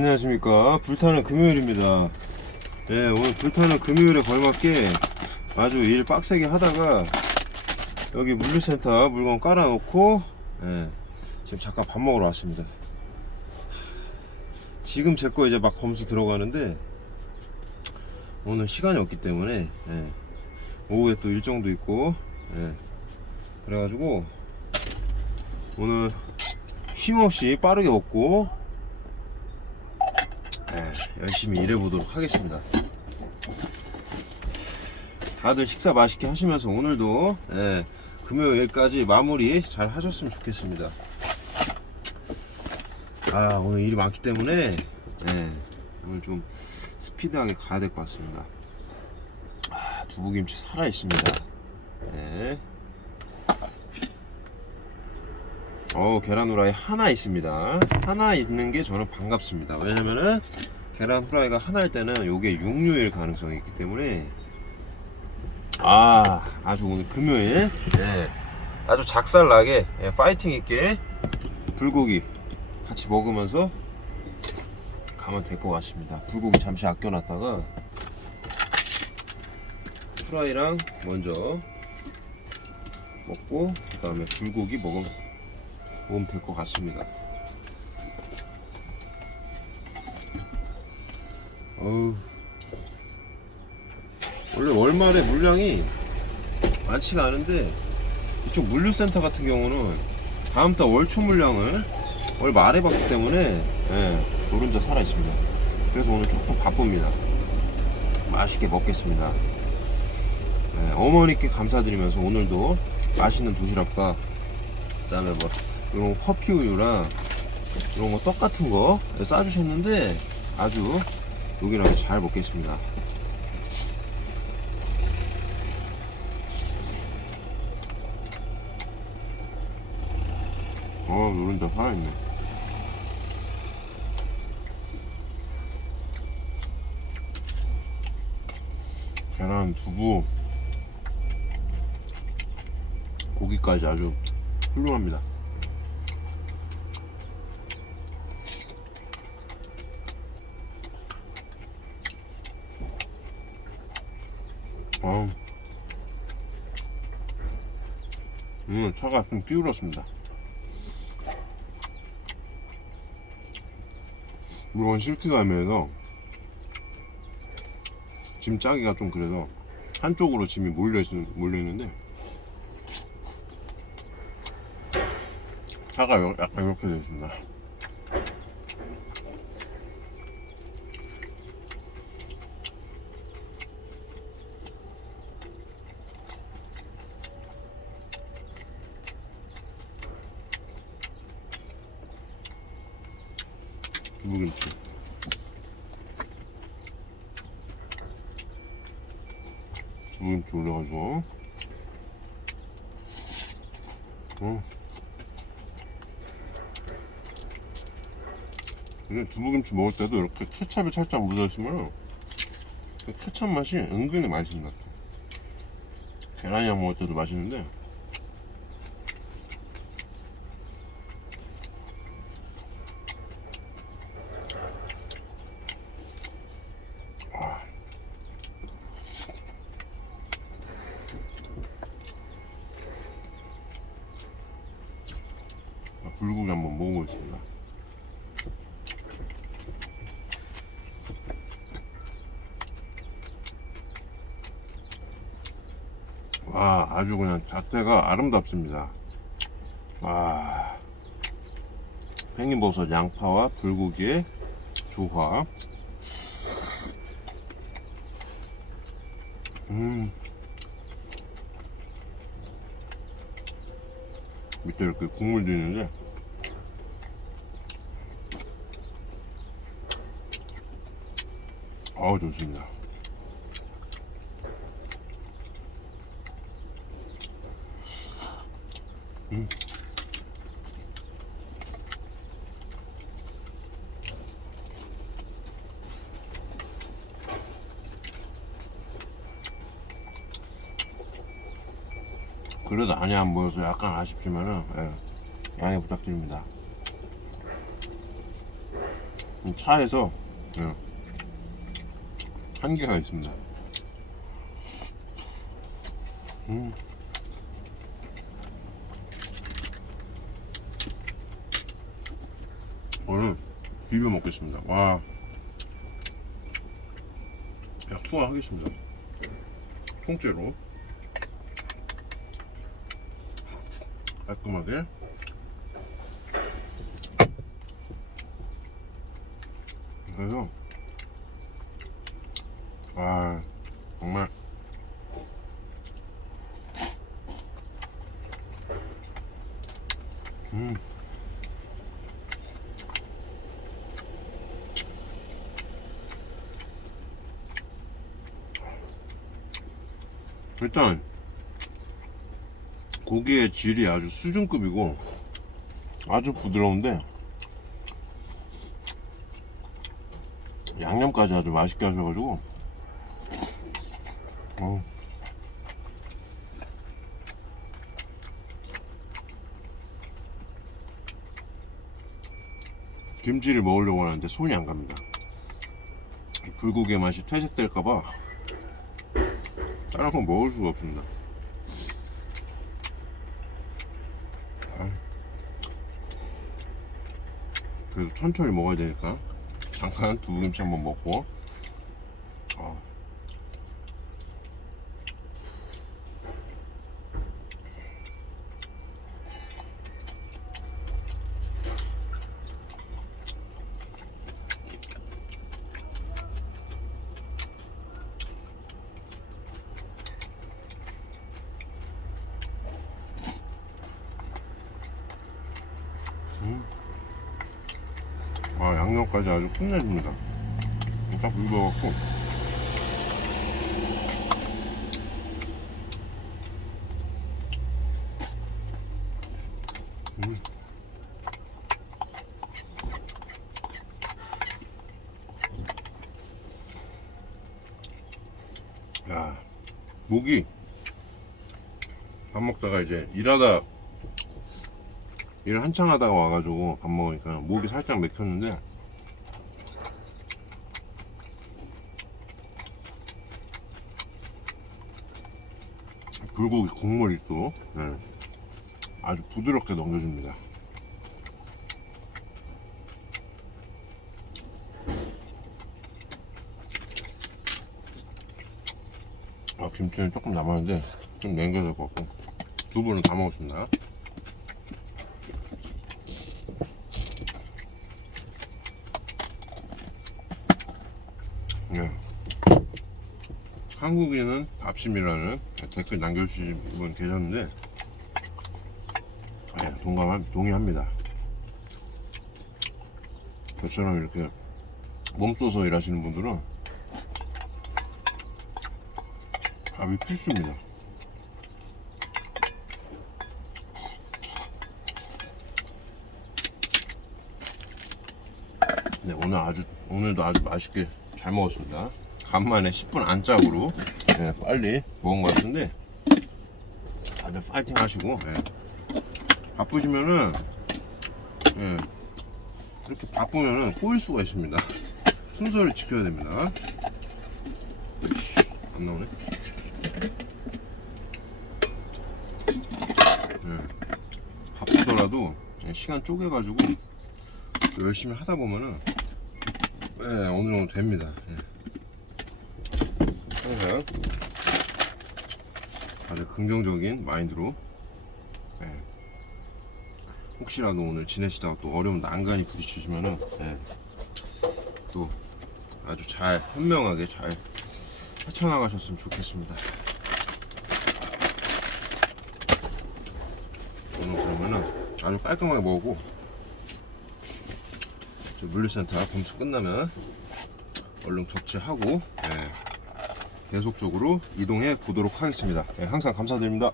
안녕하십니까. 불타는 금요일입니다. 예 오늘 불타는 금요일에 걸맞게 아주 일 빡세게 하다가 여기 물류센터 물건 깔아놓고 예 지금 잠깐 밥 먹으러 왔습니다. 지금 제 거 이제 막 검수 들어가는데 오늘 시간이 없기 때문에 예 오후에 또 일정도 있고 예 그래가지고 오늘 쉼없이 빠르게 먹고 네, 열심히 일해보도록 하겠습니다. 다들 식사 맛있게 하시면서 오늘도 예, 금요일까지 마무리 잘 하셨으면 좋겠습니다. 아 오늘 일이 많기 때문에 예, 오늘 좀 스피드하게 가야 될 것 같습니다. 아, 두부김치 살아 있습니다. 예. 어 계란 후라이 하나 있습니다. 하나 있는 게 저는 반갑습니다. 왜냐면은 계란 후라이가 하나일 때는 요게 육류일 가능성이 있기 때문에 아 아주 오늘 금요일. 예, 아주 작살나게 예, 파이팅 있게 불고기 같이 먹으면서 가면 될 것 같습니다. 불고기 잠시 아껴놨다가 후라이랑 먼저 먹고 그 다음에 불고기 먹으면 먹으면 될 것 같습니다. 어우, 원래 월말에 물량이 많지가 않은데 이쪽 물류센터 같은 경우는 다음 달 월초 물량을 월 말에 받기 때문에 예, 노른자 살아 있습니다. 그래서 오늘 조금 바쁩니다. 맛있게 먹겠습니다. 예, 어머니께 감사드리면서 오늘도 맛있는 도시락과 그다음에 뭐 이런 커피 우유랑 이런 거떡 같은 거 싸주셨는데 아주 요긴하게 잘 먹겠습니다. 어, 노른자 살아있네. 계란, 두부, 고기까지 아주 훌륭합니다. 어. 음, 차가 좀 기울었습니다. 물론 실키감에서 짐 짜기가 좀 그래서 한쪽으로 짐이 몰려 있는데 차가 요- 약간 이렇게 되어 있습니다. 두부김치. 두부김치 올려가지고. 어. 이게 두부김치 먹을 때도 이렇게 케찹이 살짝 묻어있으면 그 케찹 맛이 은근히 맛있습니다. 계란이랑 먹을 때도 맛있는데 불고기 한번 먹어보겠습니다. 와, 아주 그냥 자태가 아름답습니다. 와, 팽이버섯, 양파와 불고기의 조화. 음. 밑에 이렇게 국물도 있는데 아우 좋습니다 음. 그래도 안이 안 보여서 약간 아쉽지만은 예, 양해 부탁드립니다. 음, 차에서 예, 한계가 있습니다. 음. 오늘 비벼 먹겠습니다. 와. 야, 투하하겠습니다. 통째로. 깔끔하게. 그래서, 아, 정말. 음. 일단 고기의 질이 아주 수준급이고 아주 부드러운데 양념까지 아주 맛있게 하셔가지고 어. 김치를 먹으려고 하는데 손이 안 갑니다. 이 불고기의 맛이 퇴색될까봐 다른 건 먹을 수가 없습니다. 아이. 그래도 천천히 먹어야 되니까. 잠깐 두부김치 한번 먹고. 아. 아 양념까지 아주 끝내줍니다 딱 익어갖고 음. 야 목이 밥 먹다가 이제 일하다 일을 한창 하다가 와가지고 밥 먹으니까 목이 살짝 맥혔는데 불고기 국물이 또 네, 아주 부드럽게 넘겨줍니다. 아, 김치는 조금 남았는데 좀 남겨야 될것 같고 두부는 다 먹었습니다. 네. 한국인은 밥심이라는 댓글 남겨주신 분 계셨는데 네, 동감 동의합니다. 저처럼 이렇게 몸써서 일하시는 분들은 밥이 필수입니다. 네, 오늘 아주 오늘도 아주 맛있게 잘 먹었습니다. 간만에 10분 안짝으로 네, 빨리 먹은 것 같은데 다들 파이팅 하시고 네. 바쁘시면은 네, 이렇게 바쁘면은 꼬일 수가 있습니다. 순서를 지켜야 됩니다. 안 나오네. 네, 바쁘더라도 시간 쪼개가지고 열심히 하다 보면은 네, 어느 정도 됩니다. 네. 항상 아주 긍정적인 마인드로 네. 혹시라도 오늘 지내시다가 또 어려운 난간이 부딪히시면은 네. 또 아주 잘 현명하게 잘 헤쳐나가셨으면 좋겠습니다. 오늘 그러면은 아주 깔끔하게 먹고 저 물류센터 검수 끝나면 얼른 적치하고 예, 계속적으로 이동해 보도록 하겠습니다. 예, 항상 감사드립니다.